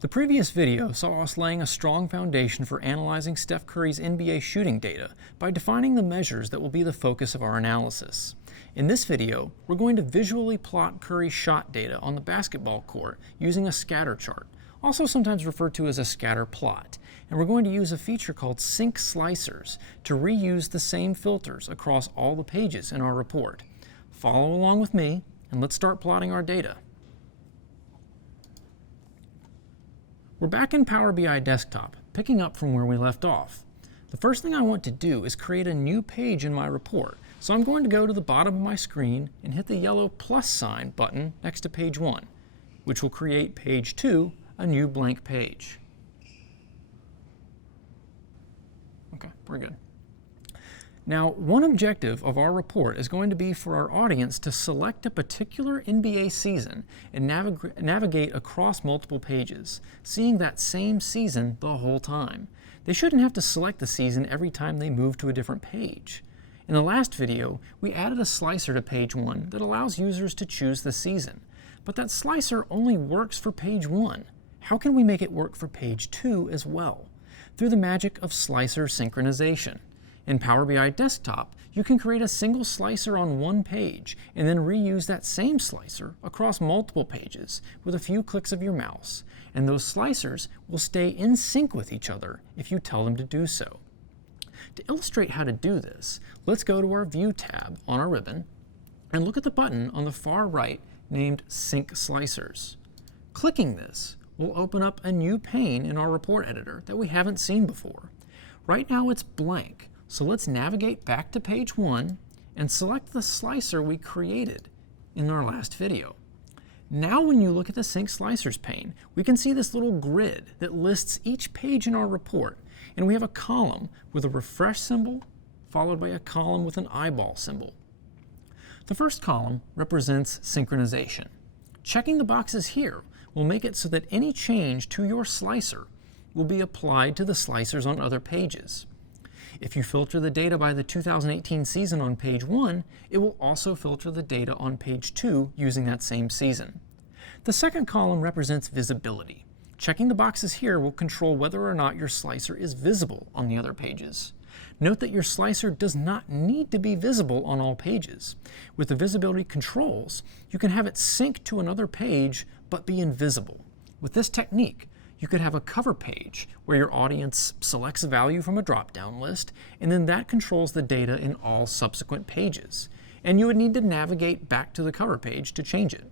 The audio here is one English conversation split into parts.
The previous video saw us laying a strong foundation for analyzing Steph Curry's NBA shooting data by defining the measures that will be the focus of our analysis. In this video, we're going to visually plot Curry's shot data on the basketball court using a scatter chart, also sometimes referred to as a scatter plot, and we're going to use a feature called sync slicers to reuse the same filters across all the pages in our report. Follow along with me, and let's start plotting our data. We're back in Power BI Desktop, picking up from where we left off. The first thing I want to do is create a new page in my report, so I'm going to go to the bottom of my screen and hit the yellow plus sign button next to page 1, which will create page 2, a new blank page. Okay, we're good. Now, one objective of our report is going to be for our audience to select a particular NBA season and navigate across multiple pages, seeing that same season the whole time. They shouldn't have to select the season every time they move to a different page. In the last video, we added a slicer to page 1 that allows users to choose the season, but that slicer only works for page 1. How can we make it work for page 2 as well? Through the magic of slicer synchronization. In Power BI Desktop, you can create a single slicer on one page and then reuse that same slicer across multiple pages with a few clicks of your mouse, and those slicers will stay in sync with each other if you tell them to do so. To illustrate how to do this, let's go to our View tab on our ribbon and look at the button on the far right named Sync Slicers. Clicking this will open up a new pane in our report editor that we haven't seen before. Right now it's blank. So let's navigate back to page 1 and select the slicer we created in our last video. Now when you look at the Sync Slicers pane, we can see this little grid that lists each page in our report, and we have a column with a refresh symbol followed by a column with an eyeball symbol. The first column represents synchronization. Checking the boxes here will make it so that any change to your slicer will be applied to the slicers on other pages. If you filter the data by the 2018 season on page 1, it will also filter the data on page 2 using that same season. The second column represents visibility. Checking the boxes here will control whether or not your slicer is visible on the other pages. Note that your slicer does not need to be visible on all pages. With the visibility controls, you can have it sync to another page but be invisible. With this technique, you could have a cover page where your audience selects a value from a drop-down list, and then that controls the data in all subsequent pages. And you would need to navigate back to the cover page to change it.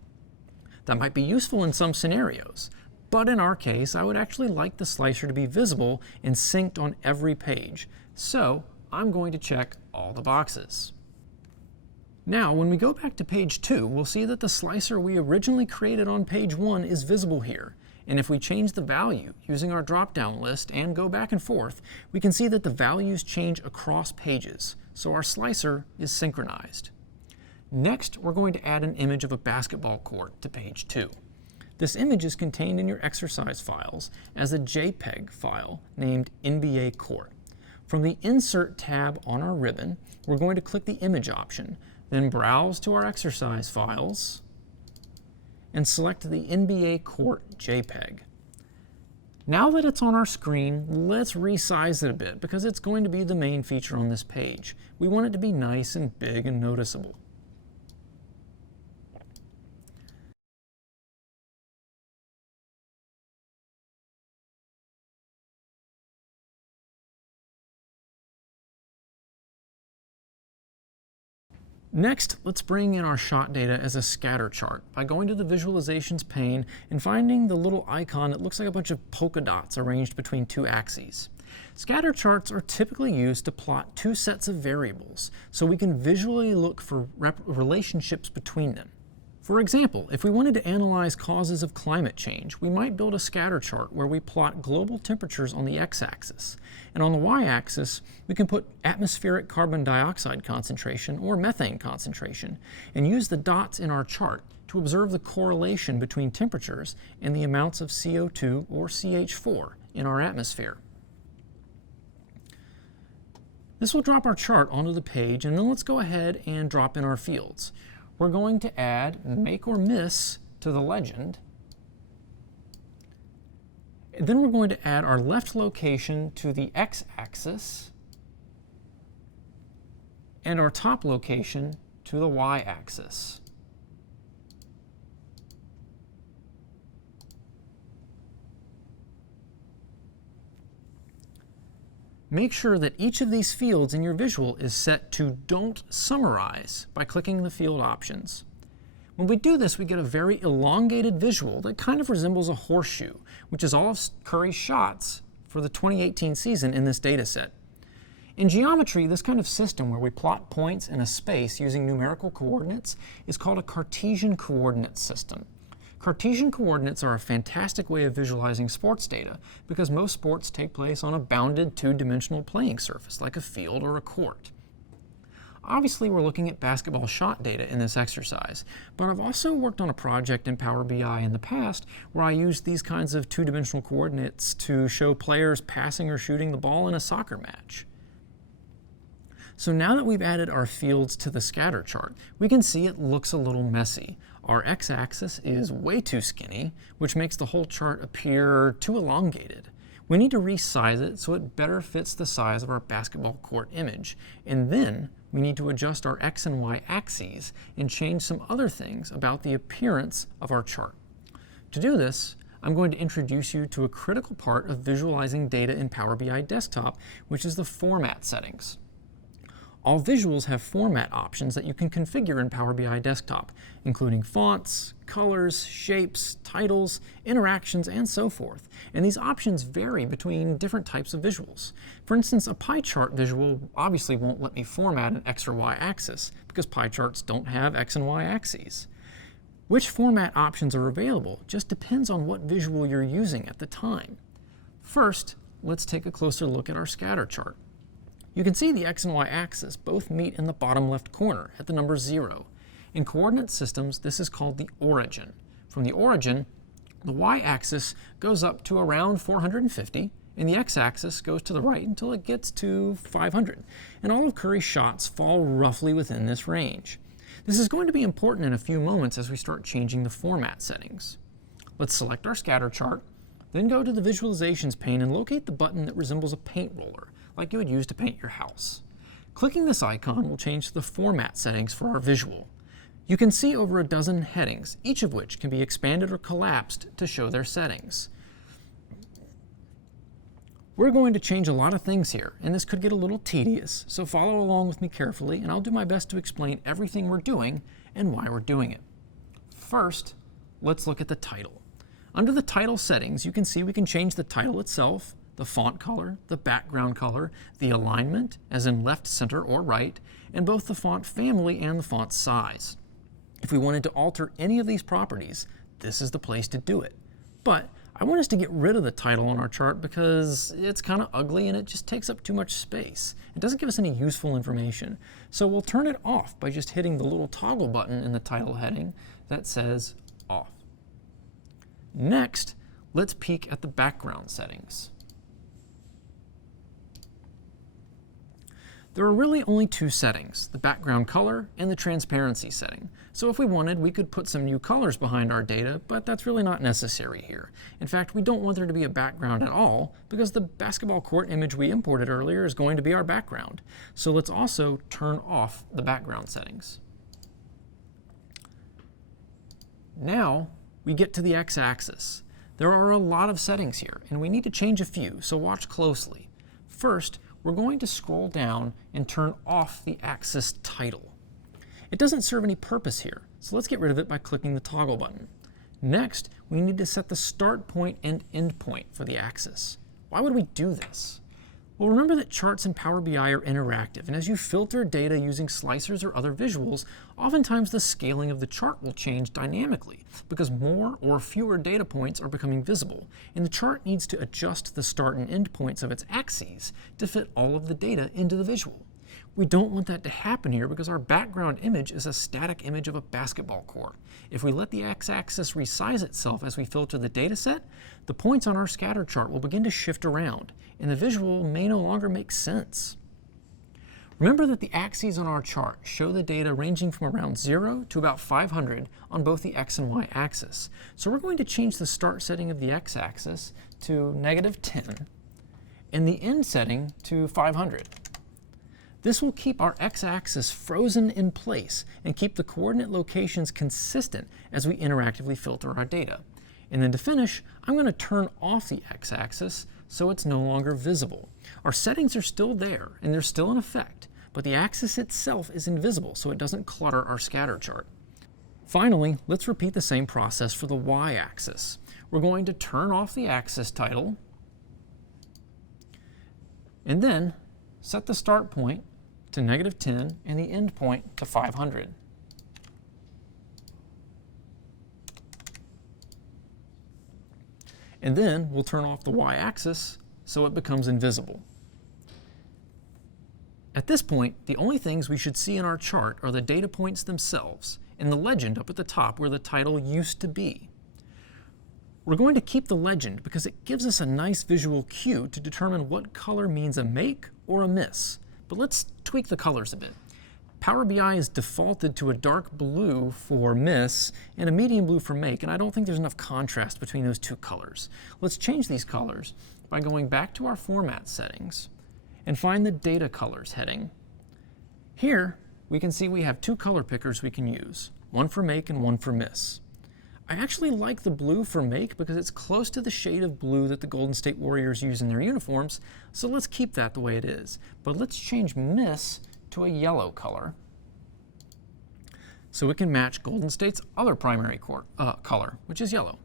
That might be useful in some scenarios, but in our case, I would actually like the slicer to be visible and synced on every page. So I'm going to check all the boxes. Now, when we go back to page 2, we'll see that the slicer we originally created on page 1 is visible here. And if we change the value using our drop-down list and go back and forth, we can see that the values change across pages, so our slicer is synchronized. Next, we're going to add an image of a basketball court to page 2. This image is contained in your exercise files as a JPEG file named NBA Court. From the Insert tab on our ribbon, we're going to click the Image option, then browse to our exercise files, and select the NBA Court JPEG. Now that it's on our screen, let's resize it a bit because it's going to be the main feature on this page. We want it to be nice and big and noticeable. Next, let's bring in our shot data as a scatter chart by going to the Visualizations pane and finding the little icon that looks like a bunch of polka dots arranged between two axes. Scatter charts are typically used to plot two sets of variables, so we can visually look for relationships between them. For example, if we wanted to analyze causes of climate change, we might build a scatter chart where we plot global temperatures on the x-axis, and on the y-axis we can put atmospheric carbon dioxide concentration or methane concentration and use the dots in our chart to observe the correlation between temperatures and the amounts of CO2 or CH4 in our atmosphere. This will drop our chart onto the page, and then let's go ahead and drop in our fields. We're going to add make or miss to the legend And then we're going to add our left location to the x-axis and our top location to the y-axis. Make sure that each of these fields in your visual is set to Don't Summarize by clicking the field options. When we do this, we get a very elongated visual that kind of resembles a horseshoe, which is all of Curry's shots for the 2018 season in this data set. In geometry, this kind of system where we plot points in a space using numerical coordinates is called a Cartesian coordinate system. Cartesian coordinates are a fantastic way of visualizing sports data because most sports take place on a bounded two-dimensional playing surface like a field or a court. Obviously, we're looking at basketball shot data in this exercise, but I've also worked on a project in Power BI in the past where I used these kinds of two-dimensional coordinates to show players passing or shooting the ball in a soccer match. So now that we've added our fields to the scatter chart, we can see it looks a little messy. Our x-axis is way too skinny, which makes the whole chart appear too elongated. We need to resize it so it better fits the size of our basketball court image. And then we need to adjust our x and y axes and change some other things about the appearance of our chart. To do this, I'm going to introduce you to a critical part of visualizing data in Power BI Desktop, which is the format settings. All visuals have format options that you can configure in Power BI Desktop, including fonts, colors, shapes, titles, interactions, and so forth. And these options vary between different types of visuals. For instance, a pie chart visual obviously won't let me format an x or y axis because pie charts don't have x and y axes. Which format options are available just depends on what visual you're using at the time. First, let's take a closer look at our scatter chart. You can see the x and y axis both meet in the bottom left corner at the number 0. In coordinate systems, this is called the origin. From the origin, the y-axis goes up to around 450, and the x-axis goes to the right until it gets to 500. And all of Curry's shots fall roughly within this range. This is going to be important in a few moments as we start changing the format settings. Let's select our scatter chart, then go to the Visualizations pane and locate the button that resembles a paint roller, like you would use to paint your house. Clicking this icon will change the format settings for our visual. You can see over a dozen headings, each of which can be expanded or collapsed to show their settings. We're going to change a lot of things here, and this could get a little tedious, so follow along with me carefully, and I'll do my best to explain everything we're doing and why we're doing it. First, let's look at the title. Under the title settings, you can see we can change the title itself, the font color, the background color, the alignment, as in left, center, or right, and both the font family and the font size. If we wanted to alter any of these properties, this is the place to do it. But I want us to get rid of the title on our chart because it's kind of ugly and it just takes up too much space. It doesn't give us any useful information. So we'll turn it off by just hitting the little toggle button in the title heading that says off. Next, let's peek at the background settings. There are really only two settings, the background color and the transparency setting. So if we wanted, we could put some new colors behind our data, but that's really not necessary here. In fact, we don't want there to be a background at all because the basketball court image we imported earlier is going to be our background. So let's also turn off the background settings. Now we get to the x-axis. There are a lot of settings here, and we need to change a few, so watch closely. First, we're going to scroll down and turn off the axis title. It doesn't serve any purpose here, so let's get rid of it by clicking the toggle button. Next, we need to set the start point and end point for the axis. Why would we do this? Well, remember that charts in Power BI are interactive, and as you filter data using slicers or other visuals, oftentimes the scaling of the chart will change dynamically because more or fewer data points are becoming visible, and the chart needs to adjust the start and end points of its axes to fit all of the data into the visual. We don't want that to happen here because our background image is a static image of a basketball court. If we let the x-axis resize itself as we filter the data set, the points on our scatter chart will begin to shift around, and the visual may no longer make sense. Remember that the axes on our chart show the data ranging from around 0 to about 500 on both the x and y axis. So we're going to change the start setting of the x-axis to -10 and the end setting to 500. This will keep our x-axis frozen in place and keep the coordinate locations consistent as we interactively filter our data. And then to finish, I'm going to turn off the x-axis so it's no longer visible. Our settings are still there and they're still in effect, but the axis itself is invisible so it doesn't clutter our scatter chart. Finally, let's repeat the same process for the y-axis. We're going to turn off the axis title and then set the start point to -10 and the end point to 500. And then we'll turn off the y-axis so it becomes invisible. At this point, the only things we should see in our chart are the data points themselves and the legend up at the top where the title used to be. We're going to keep the legend because it gives us a nice visual cue to determine what color means a make or a miss. But let's tweak the colors a bit. Power BI is defaulted to a dark blue for miss and a medium blue for make, and I don't think there's enough contrast between those two colors. Let's change these colors by going back to our format settings and find the data colors heading. Here, we can see we have two color pickers we can use, one for make and one for miss. I actually like the blue for make because it's close to the shade of blue that the Golden State Warriors use in their uniforms, so let's keep that the way it is. But let's change miss to a yellow color so it can match Golden State's other primary color, which is yellow.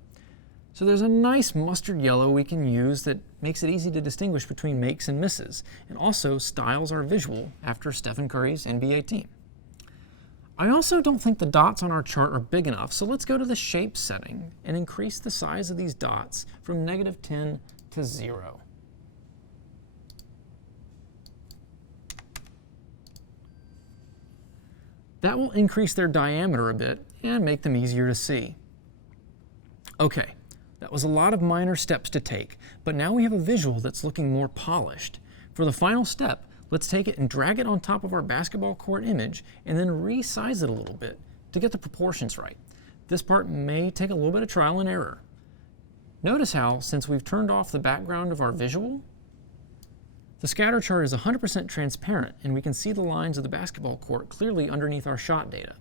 So there's a nice mustard yellow we can use that makes it easy to distinguish between makes and misses, and also styles our visual after Stephen Curry's NBA team. I also don't think the dots on our chart are big enough, so let's go to the shape setting and increase the size of these dots from -10 to 0. That will increase their diameter a bit and make them easier to see. Okay, that was a lot of minor steps to take, but now we have a visual that's looking more polished. For the final step, let's take it and drag it on top of our basketball court image and then resize it a little bit to get the proportions right. This part may take a little bit of trial and error. Notice how, since we've turned off the background of our visual, the scatter chart is 100% transparent and we can see the lines of the basketball court clearly underneath our shot data.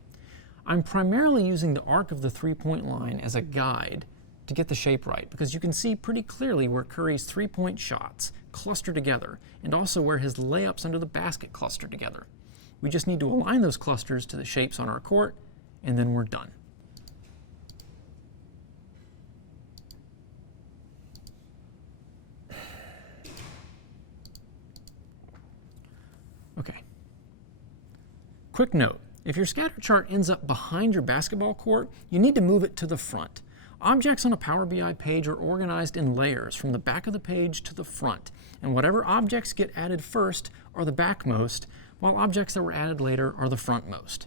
I'm primarily using the arc of the three-point line as a guide to get the shape right because you can see pretty clearly where Curry's three-point shots cluster together and also where his layups under the basket cluster together. We just need to align those clusters to the shapes on our court and then we're done. Okay. Quick note, if your scatter chart ends up behind your basketball court, you need to move it to the front. Objects on a Power BI page are organized in layers from the back of the page to the front, and whatever objects get added first are the backmost, while objects that were added later are the frontmost.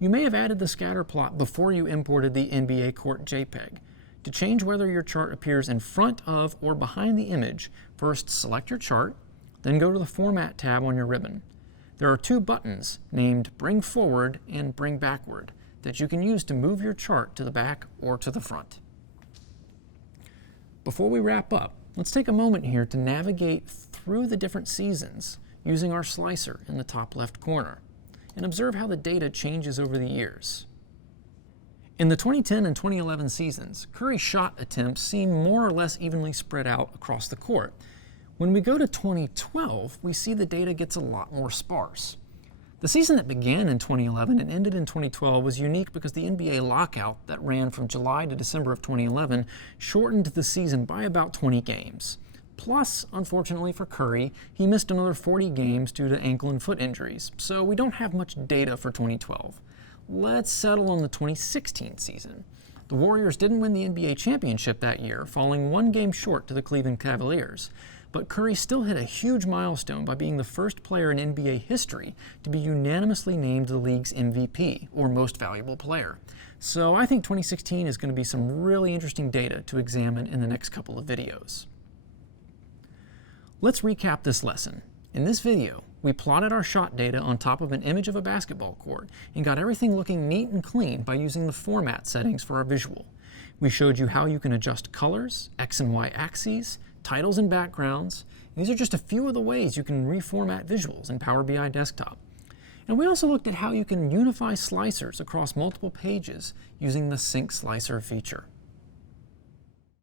You may have added the scatter plot before you imported the NBA Court JPEG. To change whether your chart appears in front of or behind the image, first select your chart, then go to the Format tab on your ribbon. There are two buttons named Bring Forward and Bring Backward that you can use to move your chart to the back or to the front. Before we wrap up, let's take a moment here to navigate through the different seasons using our slicer in the top left corner and observe how the data changes over the years. In the 2010 and 2011 seasons, Curry's shot attempts seem more or less evenly spread out across the court. When we go to 2012, we see the data gets a lot more sparse. The season that began in 2011 and ended in 2012 was unique because the NBA lockout that ran from July to December of 2011 shortened the season by about 20 games. Plus, unfortunately for Curry, he missed another 40 games due to ankle and foot injuries, so we don't have much data for 2012. Let's settle on the 2016 season. The Warriors didn't win the NBA championship that year, falling one game short to the Cleveland Cavaliers. But Curry still hit a huge milestone by being the first player in NBA history to be unanimously named the league's MVP, or Most Valuable Player. So I think 2016 is going to be some really interesting data to examine in the next couple of videos. Let's recap this lesson. In this video, we plotted our shot data on top of an image of a basketball court and got everything looking neat and clean by using the format settings for our visual. We showed you how you can adjust colors, X and Y axes, titles and backgrounds. These are just a few of the ways you can reformat visuals in Power BI Desktop. And we also looked at how you can unify slicers across multiple pages using the Sync Slicer feature.